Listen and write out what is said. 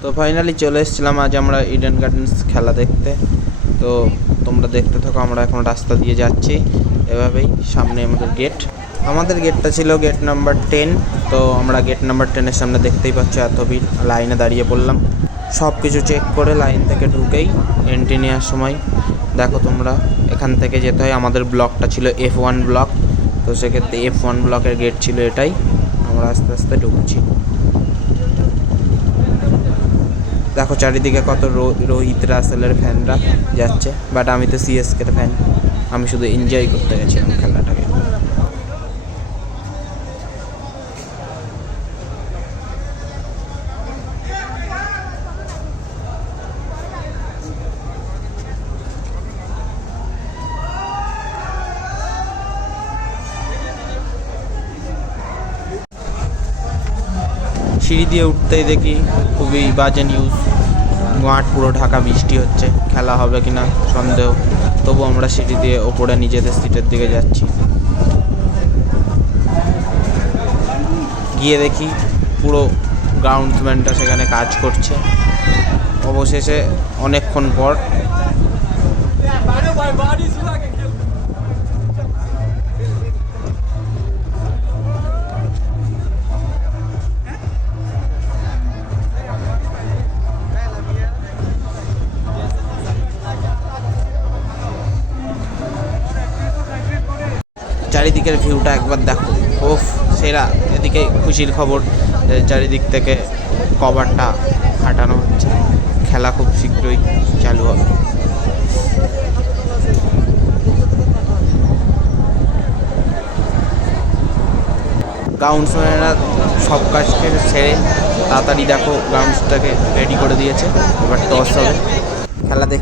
তো ফাইনালি চলে এসেছিলাম আজ আমরা ইডেন গার্ডেন্স খেলা দেখতে। তো তোমরা দেখতে থাকো, আমরা এখন রাস্তা দিয়ে যাচ্ছি এভাবেই। সামনে আমাদের গেটটা ছিল গেট নাম্বার 10। তো আমরা গেট নাম্বার 10-এর সামনে দেখতেই পাচ্ছ এত ভিড়, লাইনে দাঁড়িয়ে পড়লাম। সব কিছু চেক করে লাইন থেকে ঢুকেই এন্ট্রি নেওয়ার সময় দেখো তোমরা, এখান থেকে যেতে হয়। আমাদের ব্লকটা ছিল F1 ব্লক, তো সেক্ষেত্রে F1 ব্লকের গেট ছিল এটাই। আমরা আস্তে আস্তে ঢুকছি। দেখো চারিদিকে কত রোহিত রাসেলের ফ্যানরা যাচ্ছে, বাট আমি তো CSKর ফ্যান, আমি শুধু এনজয় করতে গেছিলাম খেলাটাকে। সিঁড়ি দিয়ে উঠতেই দেখি খুবই বাজে নিউজ, মাঠ পুরো ঢাকা, বৃষ্টি হচ্ছে, খেলা হবে কিনা সন্দেহ। তবু আমরা সিঁড়ি দিয়ে ওপরে নিজেদের সিটের দিকে যাচ্ছি। গিয়ে দেখি পুরো গ্রাউন্ডসম্যানটা সেখানে কাজ করছে। অবশেষে অনেকক্ষণ পর চারিদিকের ভিউটা একবার দেখো, ওফ সেরা। এদিকে খুশির খবর, চারিদিক থেকে কভারটা হাঁটানো হচ্ছে, খেলা খুব শীঘ্রই চালু হবে। গ্রাউন্ডসম্যানেরা সব কাজকে ছেড়ে তাড়াতাড়ি দেখো গ্রাউন্ডসটাকে রেডি করে দিয়েছে। এবার টস হবে, খেলা দেখ।